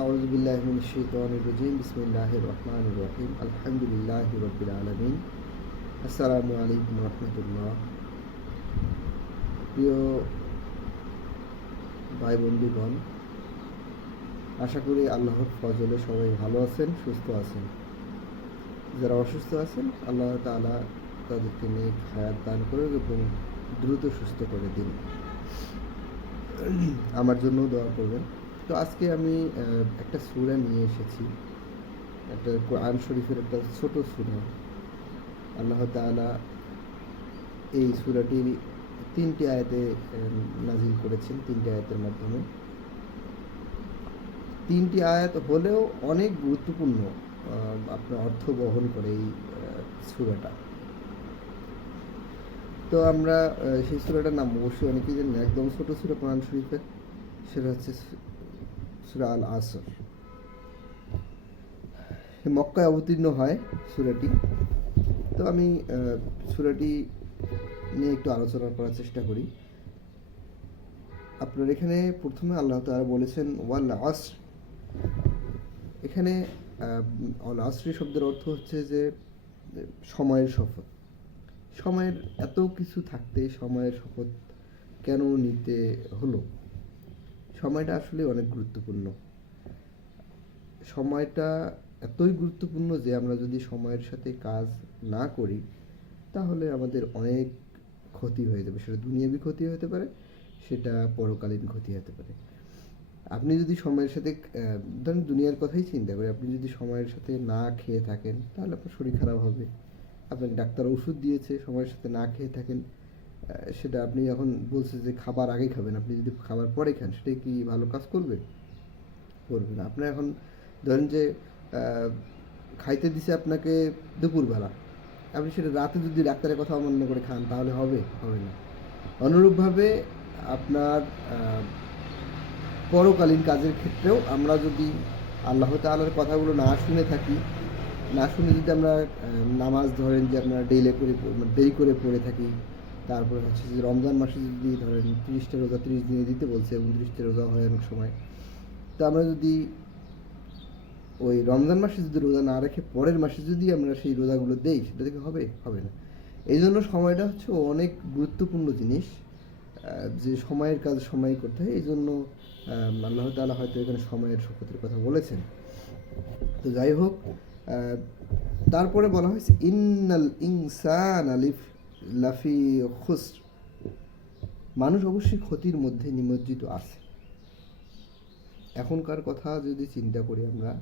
أعوذ بالله من الشيطان الرجيم بسم الله الرحمن الرحيم الحمد لله رب العالمين আসসালামু আলাইকুম রহমতুল্লাহ। প্রিয় ভাই বন্ধুগণ, আশা করি আল্লাহর ফজলে সবাই ভালো আছেন, সুস্থ আছেন। যারা অসুস্থ আছেন আল্লাহ তাআলা তাদেরকে নেক হায়াত দান করুন এবং দ্রুত সুস্থ করে দিন। আমার জন্য দোয়া করবেন। তো আজকে আমি একটা সূরা নিয়ে এসেছি, একটা কোরআন শরীফের একটা ছোট সূরা। আল্লাহ তাআলা এই সূরাটির 3টি আয়াতে নাজিল করেছেন, 3টি আয়াতের মাধ্যমে। 3টি আয়াত হলেও অনেক গুরুত্বপূর্ণ আপনার অর্থ বহন করে এই সূরাটা। তো আমরা সেই সূরাটার নাম অবশ্যই অনেকেই জানেন, একদম ছোট সূরা কোরআন শরীফের, সেটা হচ্ছে সূরা আল আসর। মক্কায় অবতীর্ণ হয় সূরাটি। তো আমি সূরাটি নিয়ে একটু আলোচনা করার চেষ্টা করি। আপনার এখানে প্রথমে আল্লাহ তাআলা বলেছেন ওয়াল আসর। এখানে আল আসরি শব্দের অর্থ হচ্ছে যে সময়ের শপথ। সময়ের এত কিছু থাকতে সময়ের শপথ কেন নিতে হলো? সময়টা আসলে অনেক গুরুত্বপূর্ণ। সময়টা এতই গুরুত্বপূর্ণ যে আমরা যদি সময়ের সাথে কাজ না করি তাহলে আমাদের অনেক ক্ষতি হয়ে যাবে। সেটা দুনিয়াবি ক্ষতি হতে পারে, সেটা পরকালীন ক্ষতি হতে পারে। আপনি যদি সময়ের সাথে ধরেন দুনিয়ার কথাই চিন্তা করি, আপনি যদি সময়ের সাথে না খেয়ে থাকেন তাহলে আপনার শরীর খারাপ হবে। আপনাকে ডাক্তার ওষুধ দিয়েছে, সময়ের সাথে না খেয়ে থাকেন, সেটা আপনি এখন বলছে যে খাবার আগে খাবেন, আপনি যদি খাবার পরে খান সেটা কি ভালো কাজ করবে? করবে না। আপনার এখন ধরেন যে খাইতে দিছে আপনাকে দুপুরবেলা, আপনি সেটা রাতে যদি ডাক্তারের কথা অমান্য করে খান তাহলে হবে? হবে না। অনুরূপভাবে আপনার পরকালীন কাজের ক্ষেত্রেও আমরা যদি আল্লাহ তাআলার কথাগুলো না শুনে থাকি, না শুনে যদি আমরা নামাজ ধরেন যে আমরা দেরি করে পড়ে থাকি, তারপরে হচ্ছে যে রমজান মাসে যদি ধরেন 30টা রোজা 30 দিনে দিতে বলছে এবং 30টা রোজা হয় অনেক সময়, তো আমরা যদি ওই রমজান মাসে যদি রোজা না রেখে পরের মাসে যদি আমরা সেই রোজাগুলো দেই সেটা থেকে হবে? হবে না। এই জন্য সময়টা হচ্ছে অনেক গুরুত্বপূর্ণ জিনিস, যে সময়ের কাজ সময় করতে হয়। এই জন্য আল্লাহ তাআলা হয়তো এখানে সময়ের শপথের কথা বলেছেন। তো যাই হোক, তারপরে বলা হয়েছে ইন্নাল ইনসানা লাফি খুসর, মানুষ অবশ্যই ক্ষতির মধ্যে নিমজ্জিত আছে। এখনকার কথা যদি চিন্তা করি আমরা,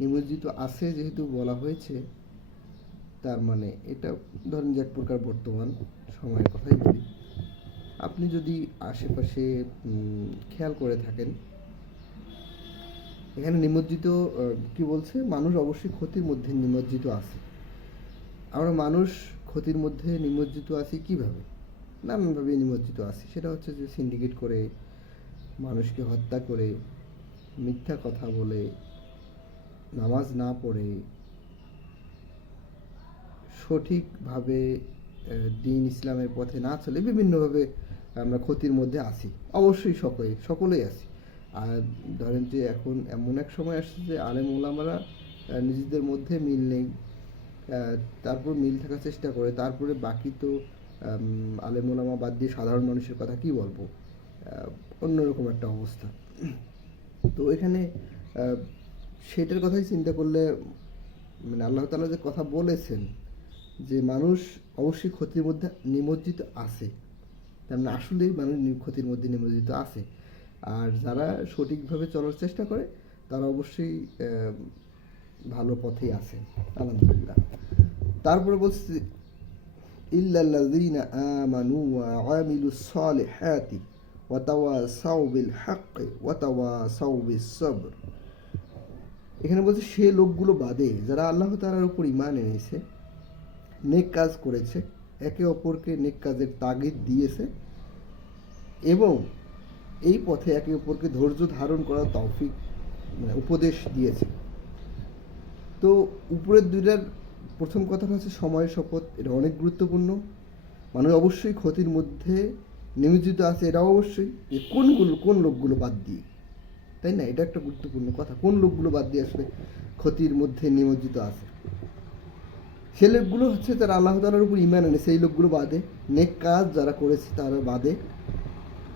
নিমজ্জিত আছে যেহেতু বলা হয়েছে, তার মানে এটা ধরেন যে এক প্রকার বর্তমান সময়ের কথাই বলি। আপনি যদি আশেপাশে খেয়াল করে থাকেন, এখানে নিমজ্জিত কি বলছে? মানুষ অবশ্যই ক্ষতির মধ্যে নিমজ্জিত আছে। আমরা মানুষ ক্ষতির মধ্যে নিমজ্জিত আছি কিভাবে? নানানভাবে নিমজ্জিত আছি। সেটা হচ্ছে যে সিন্ডিকেট করে, মানুষকে হত্যা করে, মিথ্যা কথা বলে, নামাজ না পড়ে, সঠিকভাবে দ্বীন ইসলামের পথে না চলে বিভিন্নভাবে আমরা ক্ষতির মধ্যে আছি। অবশ্যই সকলেই আছি। আর ধরেন যে এখন এমন এক সময় আসছে যে আলেম ওলামারা নিজেদের মধ্যে মিল নেই, তারপর মিল থাকার চেষ্টা করে, তারপরে বাকি তো আলেম ওলামা বাদ দিয়ে সাধারণ মানুষের কথা কি বলবো, অন্যরকম একটা অবস্থা। তো এখানে সেটার কথাই চিন্তা করলে মানে আল্লাহ তাআলা যে কথা বলেছেন যে মানুষ অবশ্যই ক্ষতির মধ্যে নিমজ্জিত আছে, তার মানে আসলেই মানুষ ক্ষতির মধ্যে নিমজ্জিত আছে। আর যারা সঠিকভাবে চলার চেষ্টা করে তারা অবশ্যই ভালো পথেই আছে, আলহামদুলিল্লাহ। তারপরে বলছি ইল্লাল্লাযীনা আমানু ওয়া আমিলুস সালিহাতি ওয়া তাওয়াসাউ বিল হাক্কি ওয়া তাওয়াসাউ বিস সবর। এখানে বলছে সে লোকগুলো বাদে যারা আল্লাহ তাআলার উপর ঈমান এনেছে, নেক কাজ করেছে, একে অপরকে নেক কাজের তাগিদ দিয়েছে এবং এই পথে একে অপরকে ধৈর্য ধারণ করার তৌফিক মানে উপদেশ দিয়েছে। তো উপরের দুইটার প্রথম কথাটা হচ্ছে সময়ের শপথ, এটা অনেক গুরুত্বপূর্ণ। মানুষ অবশ্যই ক্ষতির মধ্যে নিমজ্জিত আছে, এটা অবশ্যই। কোন লোকগুলো বাদ দিয়ে? তাই না? এটা একটা গুরুত্বপূর্ণ কথা। কোন লোকগুলো বাদ দিয়ে আসলে ক্ষতির মধ্যে নিমজ্জিত আছে? সে লোকগুলো হচ্ছে যারা আল্লাহ তাআলার উপর ঈমান এনেছে, সেই লোকগুলো বাদে, নেক কাজ যারা করেছে তারা বাদে,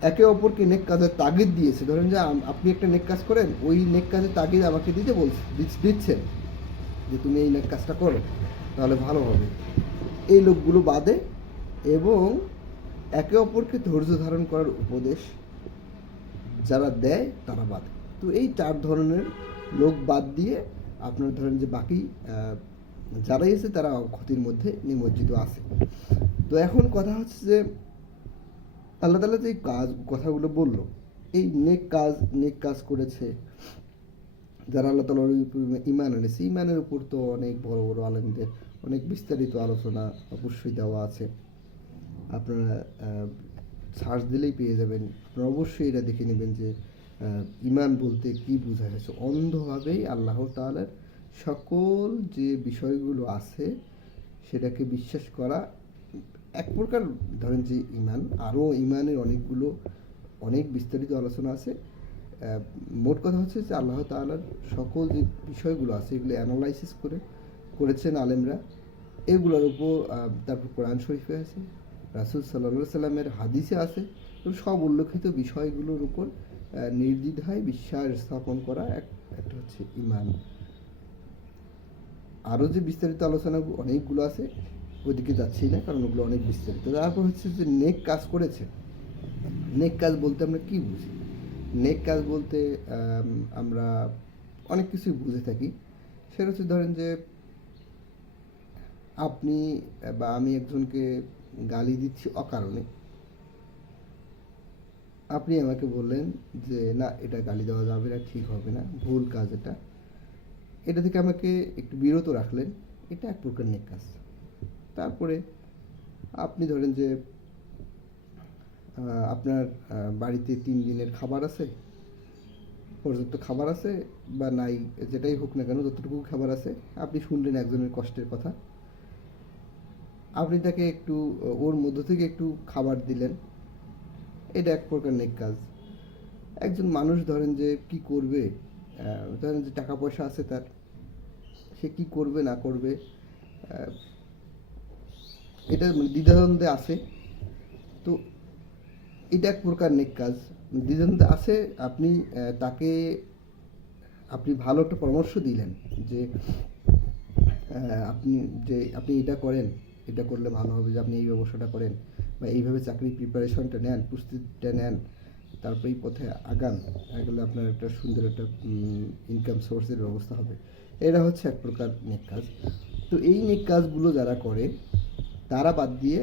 একে অপরকে নেক কাজের তাগিদ দিয়েছে। ধরেন যে আপনি একটা নেক কাজ করেন, ওই নেক কাজের তাগিদ আমাকে দিতে দিচ্ছেন যে তুমি এই নেক কাজটা করো, তাহলে ভালো হবে। এই লোকগুলো বাদে, এবং একে অপরকে ধৈর্য ধারণ করার উপদেশ যারা দেয় তারা বাদে। তো এই 4 ধরনের লোক বাদ দিয়ে আপনার ধরেন যে বাকি যারাই আছে তারা ক্ষতির মধ্যে নিমজ্জিত আছে। তো এখন কথা হচ্ছে যে আল্লাহ তাআলা যে কথাগুলো বলল, এই নেক কাজ করেছে যারা আল্লাহ তাআলার উপর ঈমান এনেছে, ঈমানের উপর তো অনেক বড় বড় আলেমদের অনেক বিস্তারিত আলোচনা অবশ্যই দেওয়া আছে। আপনারা সার্চ দিলেই পেয়ে যাবেন। আপনারা অবশ্যই এটা দেখে নেবেন যে ঈমান বলতে কী বোঝা হয়েছে। অন্ধভাবেই আল্লাহ তাআলার সকল যে বিষয়গুলো আছে সেটাকে বিশ্বাস করা এক প্রকার, ধরেন যে ঈমান। আরও ঈমানের অনেক বিস্তারিত আলোচনা আছে। মোট কথা হচ্ছে যে আল্লাহ তাআলার সকল যে বিষয়গুলো আছে এগুলো অ্যানালাইসিস করেছেন আলেমরা। এগুলোর উপর তারপর কোরআন শরীফে আছে, রাসূল সাল্লাল্লাহু আলাইহি সাল্লামের হাদিসে আছে। তো সব উল্লেখিত বিষয়গুলোর উপর নির্দ্বিধায় বিশ্বাস স্থাপন করা একটা হচ্ছে ঈমান। আরও যে বিস্তারিত আলোচনা অনেকগুলো আছে, ওইদিকে যাচ্ছি না কারণ ওগুলো অনেক বিস্তারিত। তারপর হচ্ছে যে নেক কাজ করেছে। নেক কাজ বলতে আমরা কী বুঝি? নেক কাজ বলতে আমরা অনেক কিছুই বুঝে থাকি। সেটা হচ্ছে ধরেন যে আপনি বা আমি একজনকে গালি দিচ্ছি অকারণে, আপনি আমাকে বললেন যে না, এটা গালি দেওয়া যাবে না, ঠিক হবে না, ভুল কাজ এটা থেকে আমাকে একটু বিরত রাখলেন। এটা এক প্রকার নেক কাজ। তারপরে আপনি ধরেন যে আপনার বাড়িতে 3 দিনের খাবার আছে, পর্যাপ্ত খাবার আছে বা নাই, যেটাই হোক না কেন, যতটুকু খাবার আছে, আপনি শুনলেন একজনের কষ্টের কথা, আপনি তাকে একটু ওর মধ্য থেকে একটু খাবার দিলেন। এটা এক প্রকার নেক কাজ। একজন মানুষ ধরেন যে কি করবে, ধরেন যে টাকা পয়সা আছে তার, সে কি করবে না করবে এটা মানে দ্বিধাদ্বন্দ্বে আছে। তো এটা এক প্রকার নেক কাজ। দ্বিধাদ্বন্দ্বে আছে, তাকে আপনি ভালো একটা পরামর্শ দিলেন যে আপনি এটা করেন, এটা করলে ভালো হবে, যে আপনি এই ব্যবসাটা করেন বা এইভাবে চাকরির প্রিপারেশনটা নেন, প্রস্তুতিটা নেন, তারপরে এই পথে আগেলে আপনার একটা সুন্দর একটা ইনকাম সোর্সের ব্যবস্থা হবে। এটা হচ্ছে এক প্রকার নেক কাজ। তো এই নেক কাজগুলো যারা করে তারা বাদ দিয়ে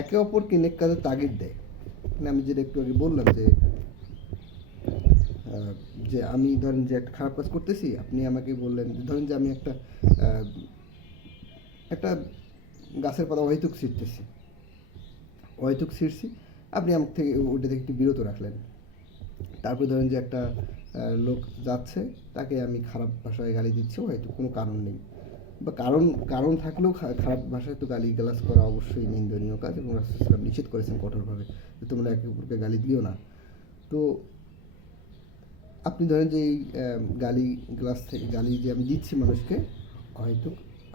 একে অপরকে নেক কাজের তাগিদ দেয়। মানে আমি যেটা একটু আগে বললাম যে আমি ধরেন যে একটা খারাপ কাজ করতেছি, আপনি আমাকে বললেন, ধরেন যে আমি একটা গাছের পাতা অহেতুক ছিঁড়ছি, আপনি আমার থেকে ওটা থেকে একটু বিরত রাখলেন। তারপরে ধরেন যে একটা লোক যাচ্ছে, তাকে আমি খারাপ ভাষায় গালি দিচ্ছি, হয়তো কোনো কারণ নেই, বা কারণ থাকলেও খারাপ ভাষায় তো গালিগালাজ করা অবশ্যই নিন্দনীয় কাজ, এবং রাসূল সাল্লাল্লাহু আলাইহি ওয়াসাল্লাম নিষেধ করেছেন কঠোরভাবে যে তোমরা একে অপরকে গালি দিও না। তো আপনি ধরেন যে এই গালি যে আমি দিচ্ছি মানুষকে, হয়তো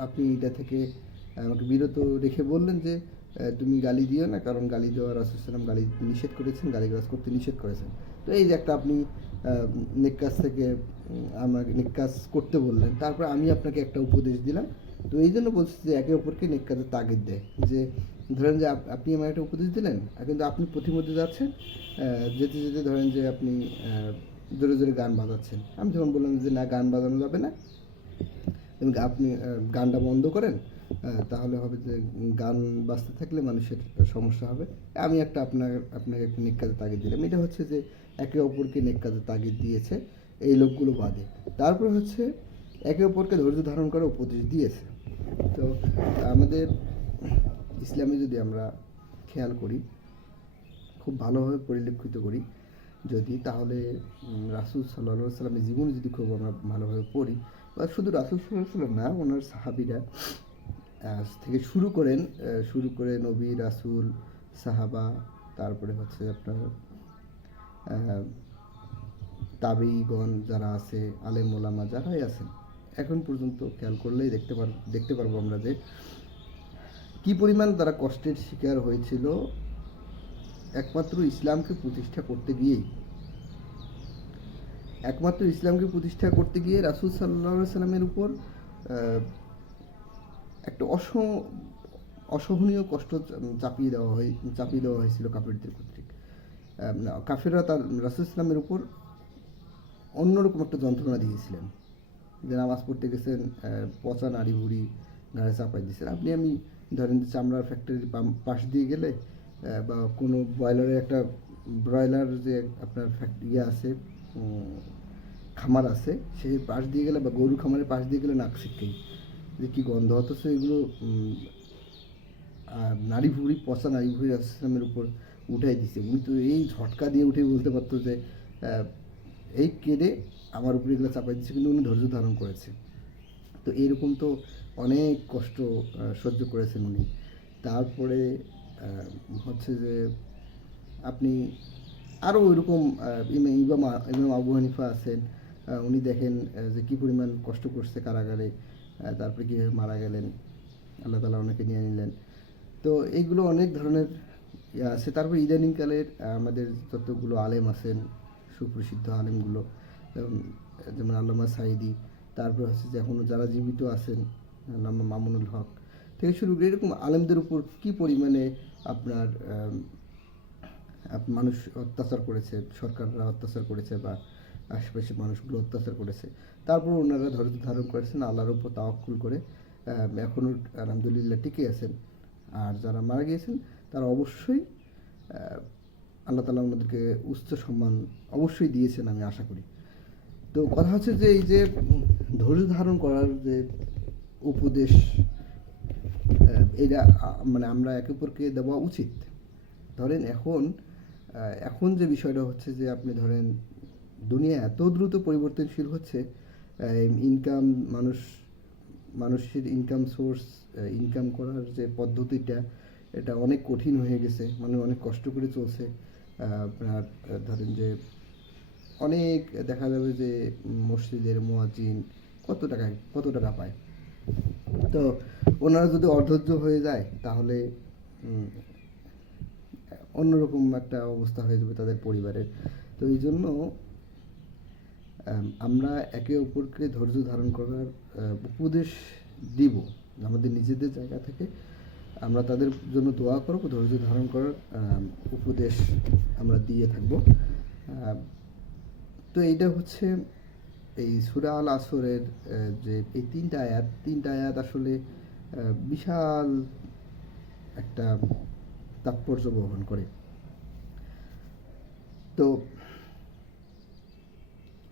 আপনি এটা থেকে আমাকে বিরত রেখে বললেন যে তুমি গালি দিও না, কারণ গালি দেওয়া রাসূল সাল্লাল্লাহু আলাইহি ওয়াসাল্লাম গালি নিষেধ করেছেন, গালিগালাজ করতে নিষেধ করেছেন। তো এই যে একটা আপনি নেক কাজ থেকে আমাকে নেক কাজ করতে বললেন, তারপর আমি আপনাকে একটা উপদেশ দিলাম। তো এই জন্য বলছি যে একে অপরকে নেক কাজের তাগিদ দেয়। যে ধরেন যে আপনি আমার একটা উপদেশ দিলেন, কিন্তু আপনি পথিমধ্যে যাচ্ছেন, যেতে যেতে ধরেন যে আপনি জোরে জোরে গান বাজাচ্ছেন। আমি যখন বললাম যে না, গান বাজানো যাবে না, এবং আপনি গানটা বন্ধ করেন, তাহলে হবে যে গান বাজতে থাকলে মানুষের সমস্যা হবে। আমি আপনাকে একটা নেক কাজে তাগিদ দিলাম। এটা হচ্ছে যে একে অপরকে নেক কাজে তাগিদ দিয়েছে এই লোকগুলো বাদে। তারপর হচ্ছে একে অপরকে ধৈর্য ধারণ করার উপদেশ দিয়েছে। তো আমাদের ইসলামে যদি আমরা খেয়াল করি, খুব ভালোভাবে পরিলক্ষিত করি যদি, তাহলে রাসূল সাল্লাল্লাহু আলাইহি ওয়াসাল্লামের জীবনী যদি খুব আমরা ভালোভাবে পড়ি, বা শুধু রাসূল সাল্লাল্লাহু আলাইহি ওয়াসাল্লাম না, ওনার সাহাবীরা থেকে শুরু করে নবী, রাসূল, সাহাবা, তারপরে হচ্ছে আপনার তাবেঈগণ যারা আছে, আলেম ওলামা যারাই আছেন, এখন পর্যন্ত খেয়াল করলেই দেখতে পারবো আমরা যে কি পরিমাণ তারা কষ্টের শিকার হয়েছিল একমাত্র ইসলামকে প্রতিষ্ঠা করতে গিয়েই। একমাত্র ইসলামকে প্রতিষ্ঠা করতে গিয়ে রাসূল সাল্লাল্লাহু আলাইহি সাল্লামের উপর একটা অসহনীয় কষ্ট চাপিয়ে দেওয়া হয়েছিল কাফিরদের কর্তৃক। কাফিররা তার রাসূল ইসলামের উপর অন্যরকম একটা যন্ত্রণা দিয়েছিলেন, যে নামাজ পড়তে গেছেন পচা নাড়ি ভুড়ি ঘাড়ে চাপাই দিয়েছেন। আমি ধরেন চামড়ার ফ্যাক্টরির পাশ দিয়ে গেলে বা কোনো ব্রয়লার যে আপনার আছে, খামার আছে, সেই পাশ দিয়ে গেলে বা গরু খামারের পাশ দিয়ে গেলে নাক ছিটকেই যে কী গন্ধ, অথচ এগুলো পচা নাড়ি ভুড়ি রাসূলের উপর উঠাই দিছে। উনি তো এই ঝটকা দিয়ে উঠে বলতে পারতো যে এই কেড়ে আমার উপরে এগুলো চাপাই দিচ্ছে, কিন্তু উনি ধৈর্য ধারণ করেছে। তো এরকম তো অনেক কষ্ট সহ্য করেছেন উনি। তারপরে হচ্ছে যে আপনি আরও ওইরকম ইমাম আবু হানিফা আছেন, উনি দেখেন যে কী পরিমাণ কষ্ট করছে কারাগারে, তারপরে কীভাবে মারা গেলেন, আল্লাহ তাআলা ওনাকে নিয়ে নিলেন। তো এইগুলো অনেক ধরনের আছে। তারপর ইদানিংকালের আমাদের যতগুলো আলেম আছেন, সুপ্রসিদ্ধ আলেমগুলো, যেমন আল্লামা সাঈদী, তারপর হচ্ছে যে এখনও যারা জীবিত আছেন, আল্লামা মামুনুল হক থেকে শুরু করে এরকম আলেমদের উপর কী পরিমাণে আপনার মানুষ অত্যাচার করেছে, সরকাররা অত্যাচার করেছে বা আশেপাশের মানুষগুলো অত্যাচার করেছে। তারপর ওনারা ধৈর্য ধারণ করেছেন, আল্লাহর উপর তাওয়াক্কুল করে এখনও আলহামদুলিল্লাহ টিকে আছেন। আর যারা মারা গিয়েছেন তারা অবশ্যই আল্লাহ তাআলা ওনাদেরকে উচ্চ সম্মান অবশ্যই দিয়েছেন, আমি আশা করি। তো কথা হচ্ছে যে এই যে ধৈর্য ধারণ করার যে উপদেশ, এটা মানে আমরা একে অপরকে দেওয়া উচিত। ধরেন এখন যে বিষয়টা হচ্ছে যে আপনি ধরেন দুনিয়া এত দ্রুত পরিবর্তনশীল হচ্ছে, ইনকাম মানুষের ইনকাম সোর্স, ইনকাম করার যে পদ্ধতিটা, এটা অনেক কঠিন হয়ে গেছে, মানুষ অনেক কষ্ট করে চলছে। আপনার ধরেন যে অনেক দেখা যাবে যে মসজিদের মুয়াজ্জিন কত টাকা পায়। তো ওনারা যদি অধৈর্য হয়ে যায় তাহলে অন্যরকম একটা অবস্থা হয়ে যাবে তাদের পরিবারের। তো এই জন্য আমরা একে অপরকে ধৈর্য ধারণ করার উপদেশ দিব আমাদের নিজেদের জায়গা থেকে। আমরা তাদের জন্য দোয়া করব, ধৈর্য ধারণ করার উপদেশ আমরা দিয়ে থাকব। তো এইটা হচ্ছে এই সূরা আল আসরের যে এই তিনটা আয়াত আসলে বিশাল একটা তাৎপর্য বহন করে। তো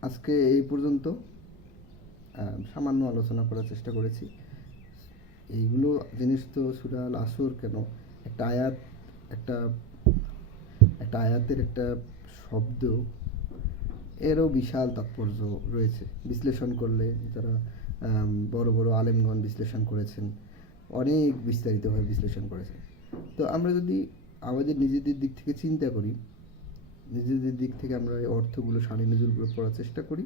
আজকে এই পর্যন্ত সামান্য আলোচনা করার চেষ্টা করেছি। এইগুলো জিনিস তো সূরা আল আসর কেন, একটা আয়াতের একটা শব্দ, এরও বিশাল তাৎপর্য রয়েছে। বিশ্লেষণ করলে যারা বড় বড় আলেমগণ বিশ্লেষণ করেছেন, অনেক বিস্তারিতভাবে বিশ্লেষণ করেছেন। তো আমরা যদি আমাদের নিজেদের দিক থেকে চিন্তা করি, নিজেদের দিক থেকে আমরা এই অর্থগুলো, শানে নজুলগুলো পড়ার চেষ্টা করি,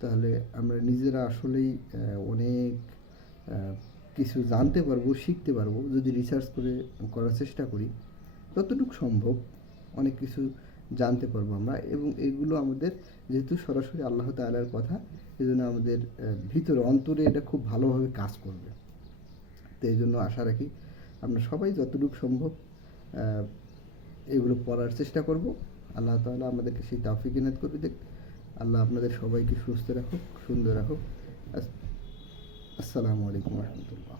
তাহলে আমরা নিজেরা আসলেই অনেক কিছু জানতে পারবো, শিখতে পারবো। যদি রিসার্চ করার চেষ্টা করি, যতটুকু সম্ভব অনেক কিছু জানতে পারবো আমরা। এবং এগুলো আমাদের যেহেতু সরাসরি আল্লাহ তাআলার কথা, এই জন্য আমাদের ভিতরে অন্তরে এটা খুব ভালোভাবে কাজ করবে। তো এই জন্য আশা রাখি আমরা সবাই যতটুকু সম্ভব এগুলো পড়ার চেষ্টা করব। আল্লাহ তাআলা আমাদেরকে সেই তৌফিক ইনায়াত করে দিক। আল্লাহ আপনাদের সবাইকে সুস্থ রাখুক, সুন্দর রাখুক। আসসালামু আলাইকুম ওয়া রাহমাতুল্লাহ।